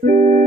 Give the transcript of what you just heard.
thank mm -hmm. you